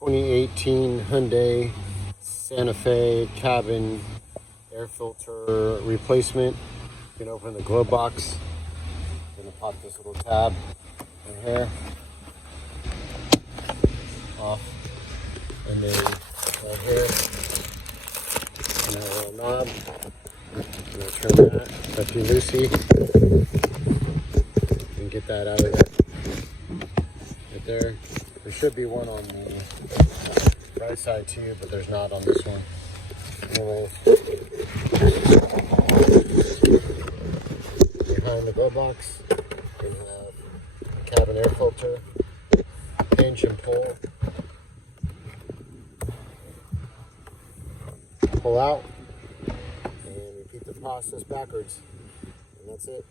2018 Hyundai Santa Fe cabin air filter replacement. You can open the glove box. I'm gonna pop this little tab in here off, and then right here, and a little knob. I'm gonna turn that lefty loosey and get that out of there. Right there. There should be one on the right side too, but there's not on this one. Anyway, behind the glove box, we have a cabin air filter, pinch and pull out, and repeat the process backwards, and that's it.